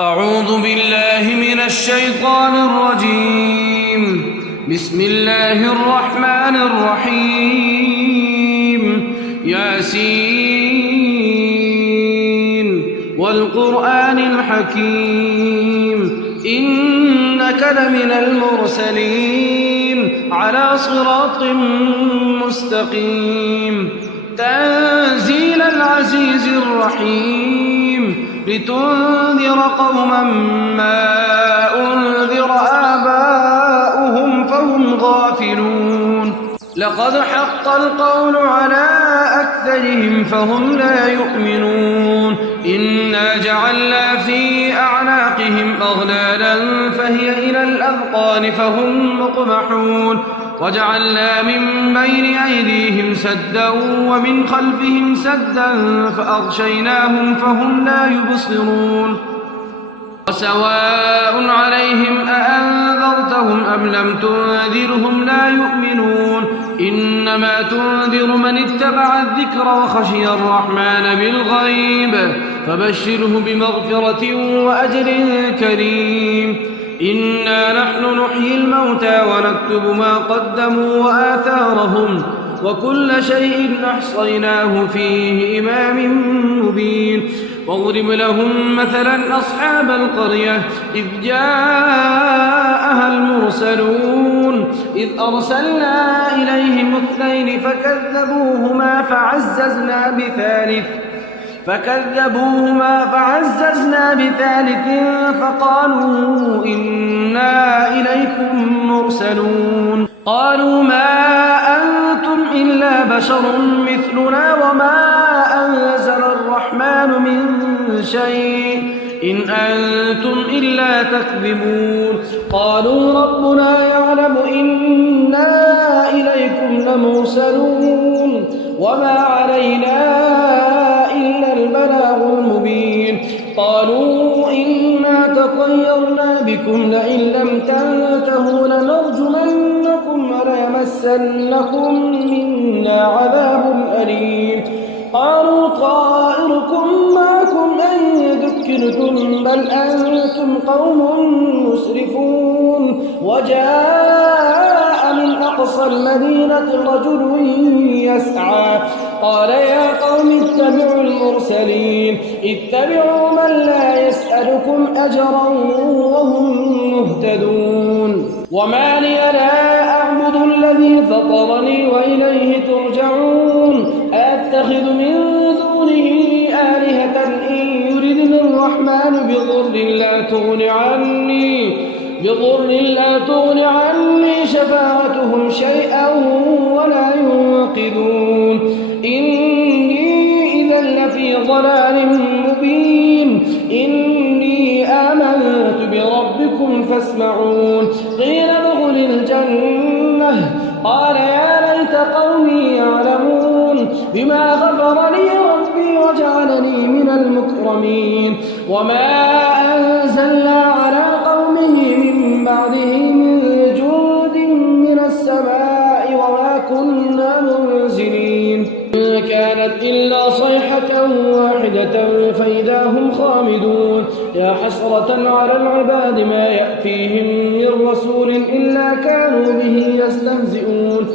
أعوذ بالله من الشيطان الرجيم. بسم الله الرحمن الرحيم. ياسين والقرآن الحكيم إنك لمن المرسلين على صراط مستقيم تنزيل العزيز الرحيم لتنذر قوما ما أنذر آباؤهم فهم غافلون لقد حق القول على أكثرهم فهم لا يؤمنون إنا جعلنا في أعناقهم أغلالا فهي إلى الأذقان فهم مقمحون وجعلنا من بين أيديهم سدا ومن خلفهم سدا فأغشيناهم فهم لا يبصرون وسواء عليهم أأنذرتهم أم لم تنذرهم لا يؤمنون إنما تنذر من اتبع الذكر وخشي الرحمن بالغيب فبشره بمغفرة وأجر كريم إنا نحن نحيي الموتى ونكتب ما قدموا وآثارهم وكل شيء أحصيناه في إمام مبين واضرب لهم مثلا أصحاب القرية إذ جاءها المرسلون إذ أرسلنا إليهم اثنين فكذبوهما فعززنا بثالث فقالوا إنا إليكم مرسلون قالوا ما أنتم إلا بشر مثلنا وما أنزل الرحمن من شيء إن أنتم إلا تكذبون قالوا ربنا يعلم إنا إليكم لمرسلون وما علينا إلا البلاغ المبين قالوا إنا تطيرنا بكم لئن لم تنتهوا لنرجمنكم وليمسنكم منا عذاب أليم قالوا طائركم معكم أن ذكرتم بل أنتم قوم مسرفون وجاء من أقصى المدينة رجل يسعى قال يا قوم اتبعوا المرسلين اتبعوا من لا يسألكم أجرا وهم مهتدون وما لي لا أعبد الذي فطرني وإليه ترجعون أتخذ من دونه آلهة إن يردني الرحمن بضر لا تغن عني شفاعتهم شيئا ولا ينقذون إني إذا لفي ضلال مبين إني آمنت بربكم فاسمعون قيل ادخل الجنة قال يا ليت قومي يعلمون بما غفر لي ربي وجعلني من المكرمين وما أنزلنا على قومه من بعده من جود من السماء وما كنا منزلين إن كانت إلا صيحة واحدة فإذا هم خامدون يا حسرة على العباد ما يأتيهم من رسول إلا كانوا به يستهزئون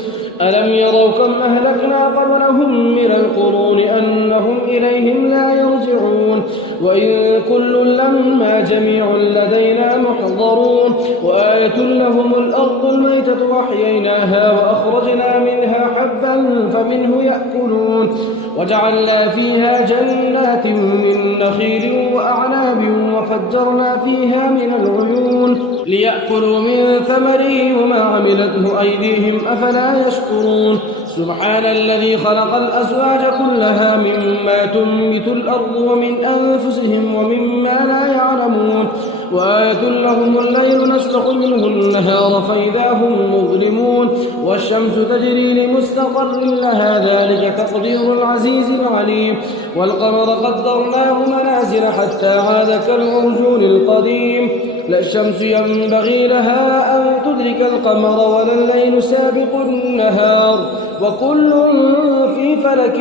ألم يروا كم أهلكنا قبلهم من القرون أنهم إليهم لا يرجعون وإن كل لما جميع لدينا محضرون وآية لهم الأرض الميتة وأحييناها وأخرجنا منها حبا فمنه يأكلون وجعلنا فيها جنات من نخيل وأعناب وفجرنا فيها من العيون ليأكلوا من ثمره وما عملته أيديهم أفلا يشكرون سبحان الذي خلق الأزواج كلها مما تنبت الأرض ومن أنفسهم ومما لا يعلمون وآية لهم الليل نسلخ منه النهار فإذا هم مظلمون والشمس تجري لمستقر لها ذلك تقدير العزيز العليم والقمر قدرناه منازل حتى عاد كالعرجون القديم لا الشمس ينبغي لها أن تدرك القمر ولا الليل سابق النهار وكل في فلك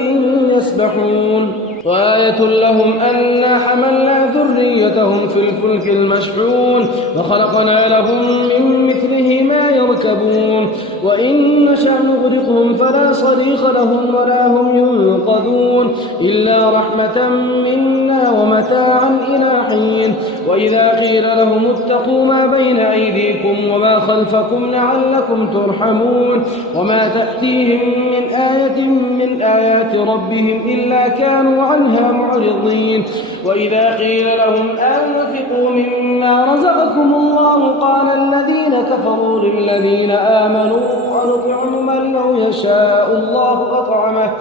يسبحون وآية لهم أنا حملنا ذريتهم في الفلك المشحون وخلقنا لهم من مثله ما يركبون وإن نشأ نغرقهم فلا صريخ لهم ولا هم ينقذون إلا رحمة منا ومتاعا إلى حين وإذا قيل لهم اتقوا ما بين أيديكم وما خلفكم لعلكم ترحمون وما تأتيهم من آية من آيات ربهم إلا كانوا عنها معرضين وإذا قيل لهم أنفقوا مما رزقكم الله قال الذين كفروا للذين آمنوا أنطعم من لو يشاء الله أطعمه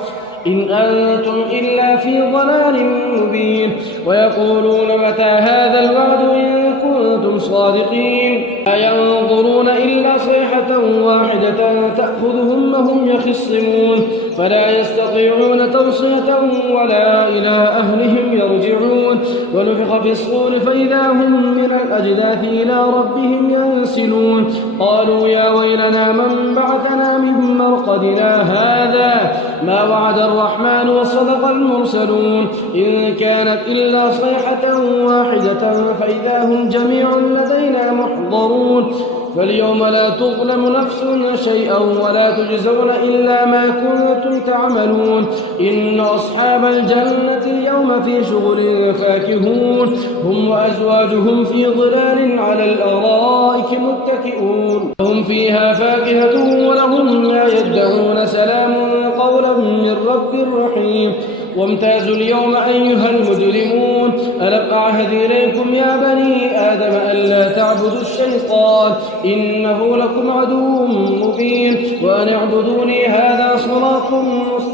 إن أنتم إلا في ضلال مبين ويقولون متى هذا الوعد إن كنتم صادقين لا ينظرون إلا صيحة واحدة تأخذهم وهم يخصمون فلا يستطيعون توصية ولا إلى أهلهم يرجعون ونفخ في الصور فإذا هم من الأجداث إلى ربهم ينسلون قالوا يا ويلنا من بعثنا من مرقدنا هذا ما وعد الرحمن وصدق المرسلون إن كانت إلا صيحة واحدة فإذا هم جميع لدينا محضرون فاليوم لا تظلم نفس شيئا ولا تجزون إلا ما كنتم تعملون إن أصحاب الجنة اليوم في شغل فاكهون هم وأزواجهم في ظلال على الأرائك متكئون هم فيها فاكهة ولهم ما يدعون سلام قولا من رب رحيم وامتازوا اليوم أيها المجرمون ألم أعهد إليكم يا بني آدم ألا تعبدوا الشيطان إنه لكم عدو مبين وأن اعبدوني هذا صراط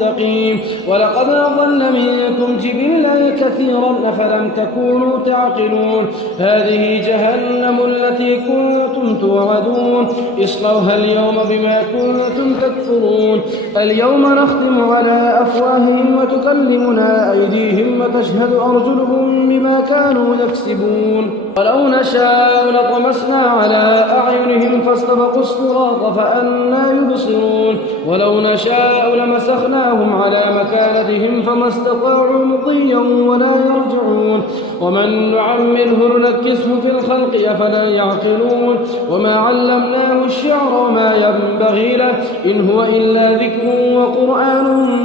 مستقيم ولقد أضل منكم جبلا كثيرا أفلم تكونوا تعقلون هذه جهنم التي كنتم توعدون اصلوها اليوم بما كنتم تكفرون اليوم نختم على أفواههم وتكلمنا أيديهم وتشهد أرجلهم بما كانوا يكسبون ولو نشاء لطمسنا على أعينهم فاستبقوا الصراط فأنى يبصرون ولو نشاء لمسخناهم على مكانتهم فما استطاعوا مضيا ولا يرجعون ومن نعمره ننكسه في الخلق أفلا يعقلون وما علمناه الشعر وما ينبغي له إن هو إلا ذكر وقرآن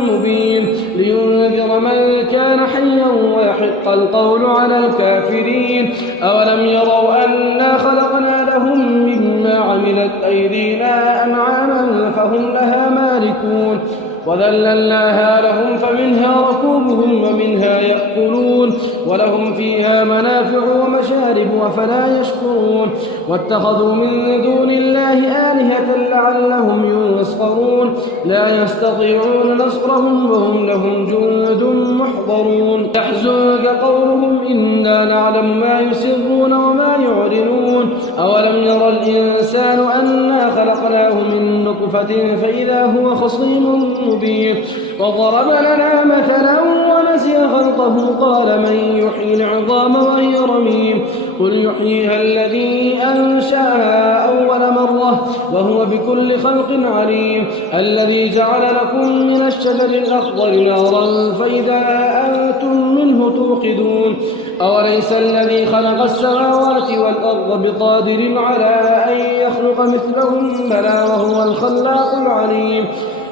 مبين لينذر من كان حيا ويحق القول على الكافرين أولم يروا أنا خلقنا لهم مما عملت أيدينا أنعاما فهم لها مالكون وذللناها لهم فمنها ركوبهم ومنها يأكلون ولهم فيها منافع ومشارب أفلا يشكرون واتخذوا من دون الله آلهة لعلهم ينصرون لا يستطيعون نصرهم وهم لهم جند محضرون يحزنك قولهم إنا نعلم ما يسرون وما يعلنون أولم يرى الإنسان أنا خلقناه من نطفة فإذا هو خصيم مبين وضرب لنا مثلا ونسي خلقه قال من يحيي العظام وهي رميم قل يحييها الذي أنشأها أول مرة وهو بكل خلق عليم الذي جعل لكم من الشجر الأخضر نارا فإذا أنتم منه توقدون أوليس الذي خلق السماوات والأرض بقادر على أن يخلق مثلهم بلى وهو الخلاق العليم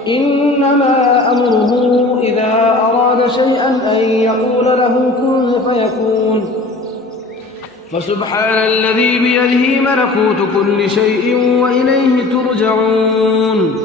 إنما أمره إذا أراد شيئا أن يقول له كن فيكون فسبحان الذي بيده ملكوت كل شيء وإليه ترجعون